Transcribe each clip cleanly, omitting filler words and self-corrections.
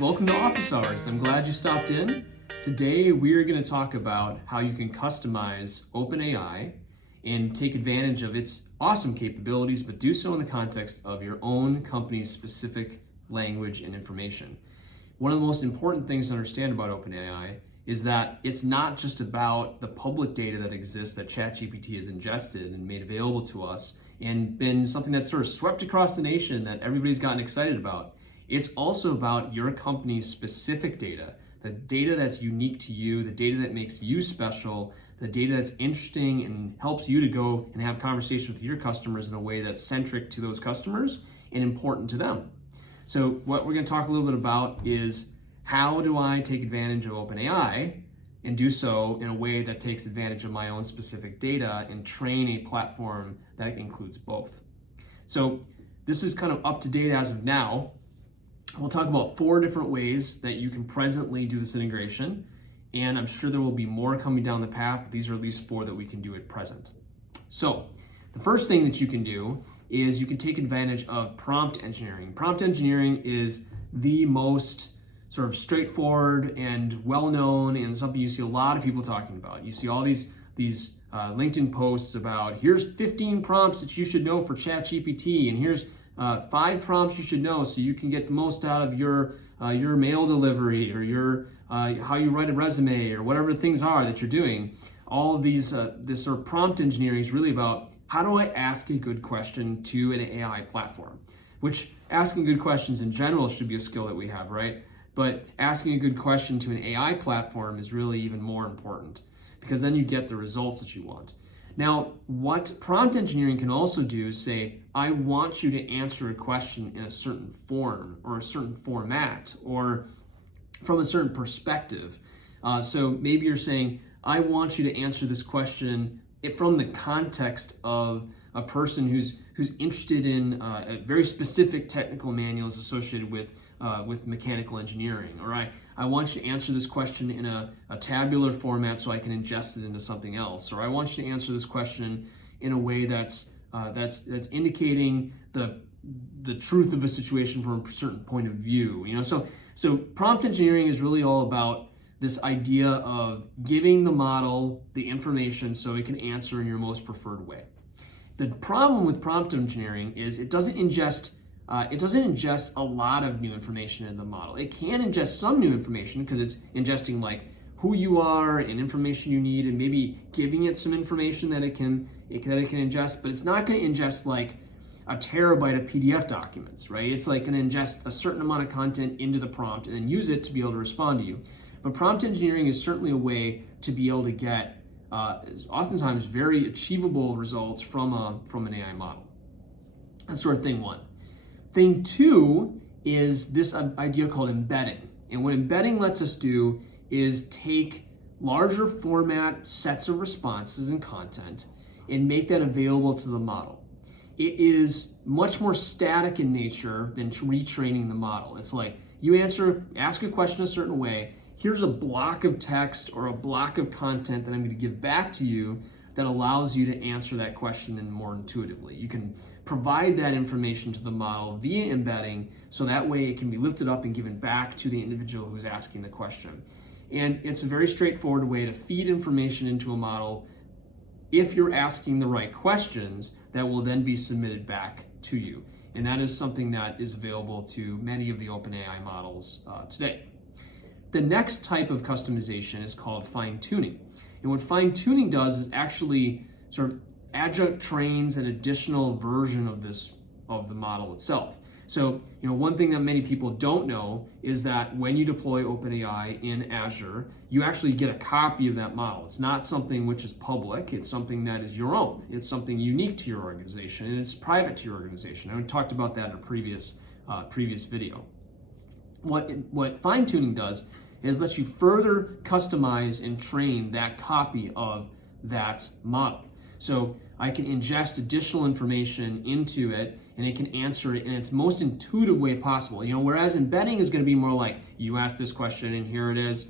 Welcome to Office Hours. I'm glad you stopped in. Today we're going to talk about how you can customize OpenAI and take advantage of its awesome capabilities, but do so in the context of your own company's specific language and information. One of the most important things to understand about OpenAI is that it's not just about the public data that exists that ChatGPT has ingested and made available to us and been something that's sort of swept across the nation that everybody's gotten excited about. It's also about your company's specific data, the data that's unique to you, the data that makes you special, the data that's interesting and helps you to go and have conversations with your customers in a way that's centric to those customers and important to them. So what we're going to talk a little bit about is how do I take advantage of OpenAI and do so in a way that takes advantage of my own specific data and train a platform that includes both. So this is kind of up to date as of now. We'll talk about 4 different ways that you can presently do this integration, and I'm sure there will be more coming down the path, but these are at least 4 that we can do at present. So the first thing that you can do is you can take advantage of prompt engineering. Prompt engineering is the most sort of straightforward and well-known and something you see a lot of people talking about. You see all these LinkedIn posts about here's 15 prompts that you should know for ChatGPT, and here's 5 prompts you should know so you can get the most out of your mail delivery or your how you write a resume or whatever things are that you're doing. All of these, this sort of prompt engineering is really about how do I ask a good question to an AI platform, which asking good questions in general should be a skill that we have, right? But asking a good question to an AI platform is really even more important because then you get the results that you want. Now, what prompt engineering can also do is say, I want you to answer a question in a certain form or a certain format or from a certain perspective. So maybe you're saying, I want you to answer this question from the context of a person who's interested in very specific technical manuals associated with mechanical engineering. Or I want you to answer this question in a tabular format so I can ingest it into something else. Or I want you to answer this question in a way that's indicating the truth of a situation from a certain point of view. So prompt engineering is really all about this idea of giving the model the information so it can answer in your most preferred way. The problem with prompt engineering is it doesn't ingest a lot of new information in the model. It can ingest some new information because it's ingesting like who you are and information you need and maybe giving it some information that it can ingest, but it's not going to ingest like a terabyte of PDF documents, right? It's like going to ingest a certain amount of content into the prompt and then use it to be able to respond to you. But prompt engineering is certainly a way to be able to get oftentimes very achievable results from an AI model. That's sort of thing 1. Thing 2 is this idea called embedding. And what embedding lets us do is take larger format sets of responses and content and make that available to the model. It is much more static in nature than retraining the model. It's like you ask a question a certain way, here's a block of text or a block of content that I'm going to give back to you that allows you to answer that question more intuitively. You can provide that information to the model via embedding so that way it can be lifted up and given back to the individual who's asking the question. And it's a very straightforward way to feed information into a model if you're asking the right questions that will then be submitted back to you. And that is something that is available to many of the OpenAI models today. The next type of customization is called fine-tuning. And what fine-tuning does is actually sort of adjunct trains an additional version of the model itself. So, one thing that many people don't know is that when you deploy OpenAI in Azure, you actually get a copy of that model. It's not something which is public, it's something that is your own. It's something unique to your organization, and it's private to your organization. And we talked about that in a previous video. What fine-tuning does is lets you further customize and train that copy of that model. So I can ingest additional information into it and it can answer it in its most intuitive way possible. Whereas embedding is going to be more like you ask this question and here it is.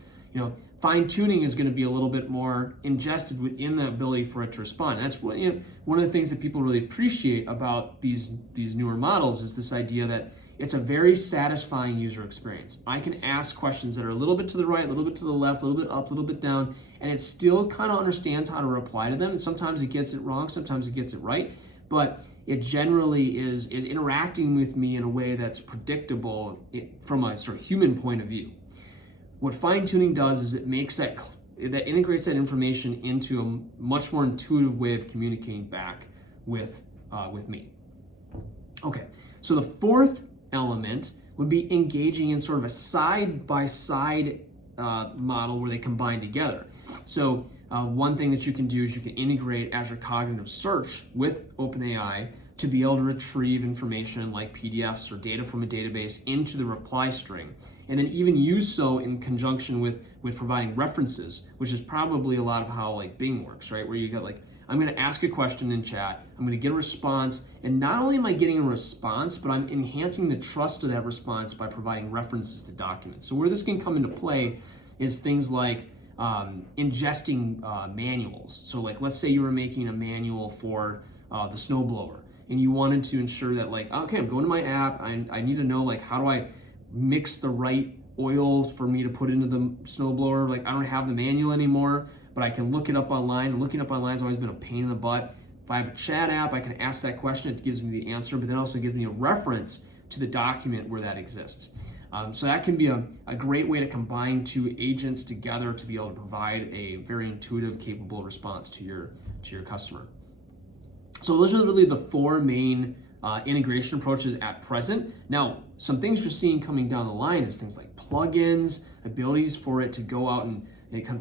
fine tuning is going to be a little bit more ingested within the ability for it to respond. And that's what, one of the things that people really appreciate about these newer models is this idea that it's a very satisfying user experience. I can ask questions that are a little bit to the right, a little bit to the left, a little bit up, a little bit down, and it still kind of understands how to reply to them. And sometimes it gets it wrong, sometimes it gets it right, but it generally is interacting with me in a way that's predictable from a sort of human point of view. What fine tuning does is it makes that integrates that information into a much more intuitive way of communicating back with me. Okay, so the fourth element would be engaging in sort of a side-by-side model where they combine together. So one thing that you can do is you can integrate Azure Cognitive Search with OpenAI to be able to retrieve information like PDFs or data from a database into the reply string, and then even use so in conjunction with providing references, which is probably a lot of how like Bing works, right? Where you get like, I'm going to ask a question in chat, I'm going to get a response, and not only am I getting a response, but I'm enhancing the trust of that response by providing references to documents. So where this can come into play is things like ingesting manuals. So like, let's say you were making a manual for the snowblower, and you wanted to ensure that like, okay, I'm going to my app, I need to know like, how do I mix the right oil for me to put into the snowblower? Like, I don't have the manual anymore, but I can look it up online. And looking up online has always been a pain in the butt. If I have a chat app, I can ask that question, it gives me the answer, but then also gives me a reference to the document where that exists. So that can be a great way to combine two agents together to be able to provide a very intuitive, capable response to your customer. So those are really the four main integration approaches at present. Now, some things you're seeing coming down the line is things like plugins, abilities for it to go out and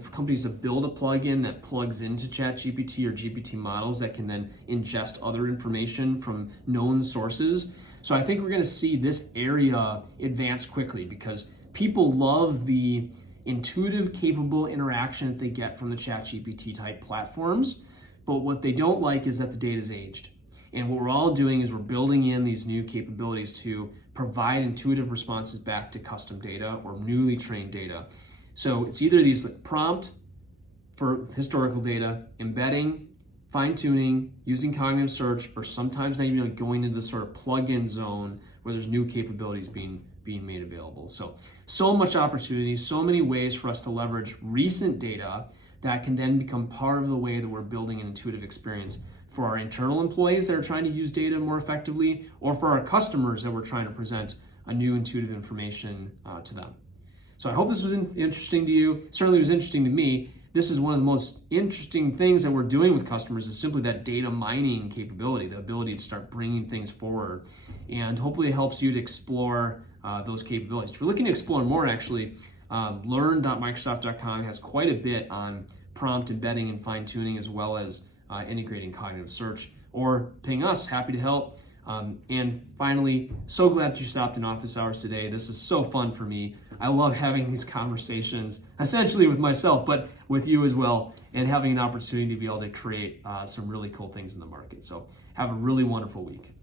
for companies to build a plugin that plugs into ChatGPT or GPT models that can then ingest other information from known sources. So I think we're going to see this area advance quickly because people love the intuitive, capable interaction that they get from the ChatGPT type platforms. But what they don't like is that the data is aged. And what we're all doing is we're building in these new capabilities to provide intuitive responses back to custom data or newly trained data. So it's either these like prompt for historical data, embedding, fine-tuning, using cognitive search, or sometimes not even going into the sort of plug-in zone where there's new capabilities being made available. So much opportunity, so many ways for us to leverage recent data that can then become part of the way that we're building an intuitive experience for our internal employees that are trying to use data more effectively, or for our customers that we're trying to present a new intuitive information to them. So I hope this was interesting to you. It certainly was interesting to me. This is one of the most interesting things that we're doing with customers is simply that data mining capability, the ability to start bringing things forward. And hopefully it helps you to explore those capabilities. If you're looking to explore more, actually, learn.microsoft.com has quite a bit on prompt embedding and fine-tuning, as well as integrating cognitive search, or ping us, happy to help. And finally, so glad that you stopped in office hours today. This is so fun for me. I love having these conversations, essentially with myself, but with you as well, and having an opportunity to be able to create some really cool things in the market. So have a really wonderful week.